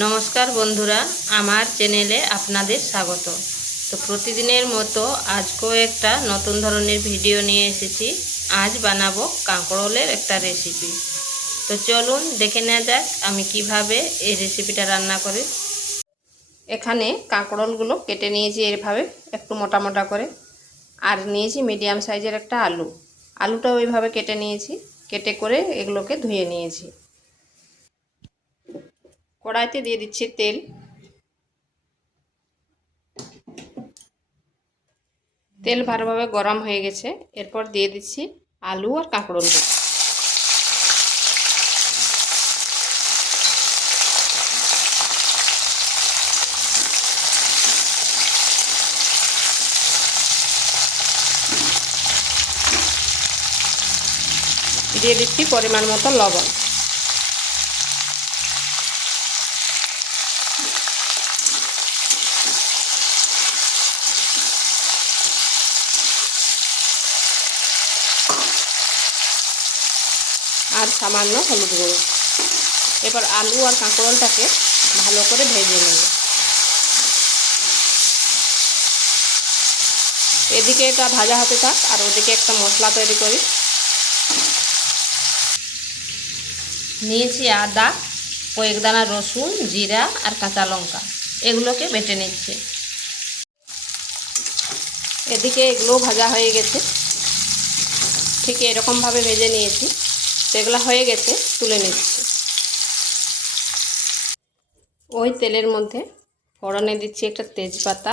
নমস্কার বন্ধুরা, আমার চ্যানেলে আপনাদের স্বাগত। তো প্রতিদিনের মতো আজকেও একটা নতুন ধরনের ভিডিও নিয়ে এসেছি। আজ বানাবো কাঁকরোলের একটা রেসিপি। তো চলুন দেখে নেওয়া যাক আমি কিভাবে এই রেসিপিটা রান্না করি। এখানে কাঁকরোলগুলো কেটে নিয়েছি এইভাবে একটু মোটা মোটা করে, আর নিয়েছি মিডিয়াম সাইজের একটা আলুটাও এইভাবে কেটে নিয়েছি। কেটে করে এগুলোকে ধুয়ে নিয়েছি। কড়াইতে দিয়ে দিচ্ছি তেল। তেল ভালোভাবে গরম হয়ে গেছে, এরপর দিয়ে দিচ্ছি আলু আর কাঁকরোলগুলো। দিয়ে দিচ্ছি পরিমাণ মতো লবণ। আর সামান্য হলুদ গুঁড়ো। এবার আলু আর কাঁকরোলটাকে ভালো করে ভেজে নেব। এদিকে এটা ভাজা হতে থাক, আর ওদিকে একটা মশলা তৈরি করি। নিয়েছি আদা, কয়েক দানা রসুন, জিরা আর কাঁচা লঙ্কা, এগুলোকে বেটে নিচ্ছি। এদিকে এগুলো ভাজা হয়ে গেছে, ঠিক এরকমভাবে ভেজে নিয়েছি। সেগুলো হয়ে গেছে, তুলে নিচ্ছি। ওই তেলের মধ্যে ফোড়নে দিচ্ছি একটা তেজপাতা,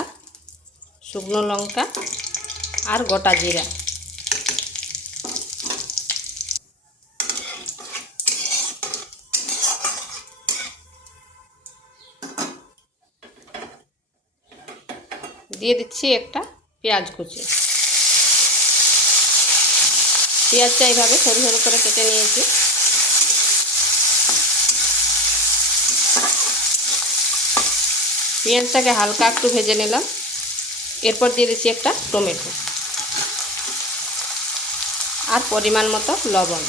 শুকনো লঙ্কা আর গোটা জিরা। দিয়ে দিচ্ছি একটা পেঁয়াজ কুচি। পেঁয়াজটা এইভাবে সরু সরু করে কেটে নিয়েছি। পেঁয়াজটাকে হালকা একটু ভেজে নিলাম। এরপর দিয়ে দিচ্ছি একটা টমেটো আর পরিমাণ মতো লবণ।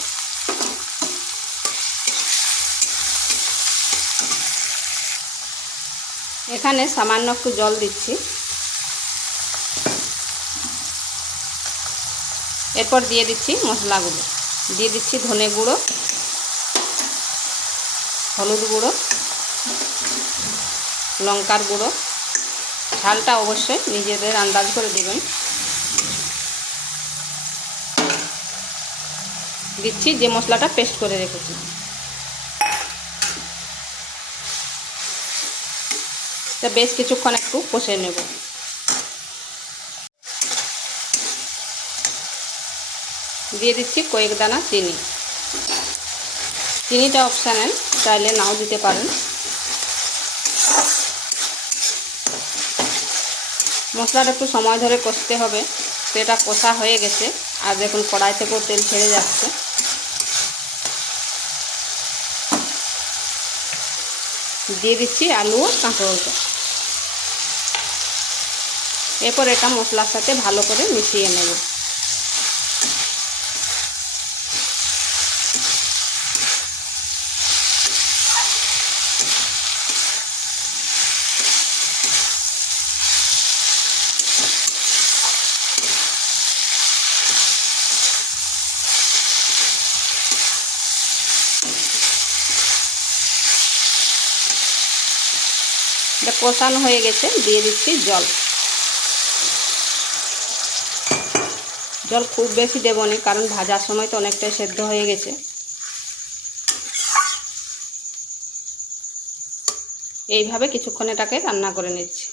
এখানে সামান্য একটু জল দিচ্ছি। এরপর দিয়ে দিচ্ছি মশলাগুলো। দিয়ে দিচ্ছি ধনে গুঁড়ো, হলুদ গুঁড়ো, লঙ্কার গুঁড়ো। ঝালটা অবশ্যই নিজেদের আন্দাজ করে দেবেন। দিচ্ছি যে মশলাটা পেস্ট করে রেখেছি। তা বেশ কিছুক্ষণ একটু কষে নেব। দিয়ে দিচ্ছি কয়েক দানা চিনি। চিনিটা অপশনাল, চাইলে নাও দিতে পারেন। মশলাটা একটু সময় ধরে কষতে হবে। তো এটা কষা হয়ে গেছে, আর দেখুন কড়াই থেকেও তেল ছেড়ে যাচ্ছে। দিয়ে দিচ্ছি আলু ও কাঁকরোলটা। এরপর এটা মশলার সাথে ভালো করে মিশিয়ে নেব। এটা কষানো হয়ে গেছে, দিয়ে দিচ্ছি জল। জল খুব বেশি দেবনি, কারণ ভাজার সময় তো অনেকটাই সেদ্ধ হয়ে গেছে। এইভাবে কিছুক্ষণ এটাকে রান্না করে নিচ্ছি।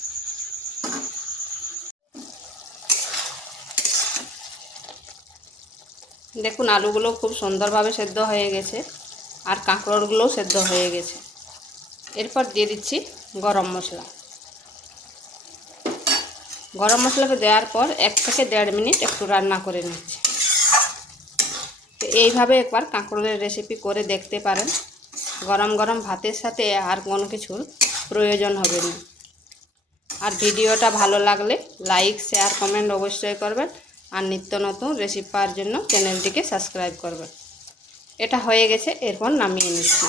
দেখুন আলুগুলো খুব সুন্দরভাবে সেদ্ধ হয়ে গেছে, আর কাঁকরোলগুলোও সেদ্ধ হয়ে গেছে। এরপর দিয়ে দিচ্ছি গরম মশলা। গরম মশলাকে দেওয়ার পর 1 থেকে 1.5 মিনিট একটু রান্না করে নিচ্ছি। তো এইভাবে একবার কাঁকরোলের রেসিপি করে দেখতে পারেন। গরম গরম ভাতের সাথে আর কোনো কিছুর প্রয়োজন হবে না। আর ভিডিওটা ভালো লাগলে লাইক, শেয়ার, কমেন্ট অবশ্যই করবেন। আর নিত্য নতুন রেসিপি পাওয়ার জন্য চ্যানেলটিকে সাবস্ক্রাইব করবেন। এটা হয়ে গেছে, এরপর নামিয়ে নিচ্ছি।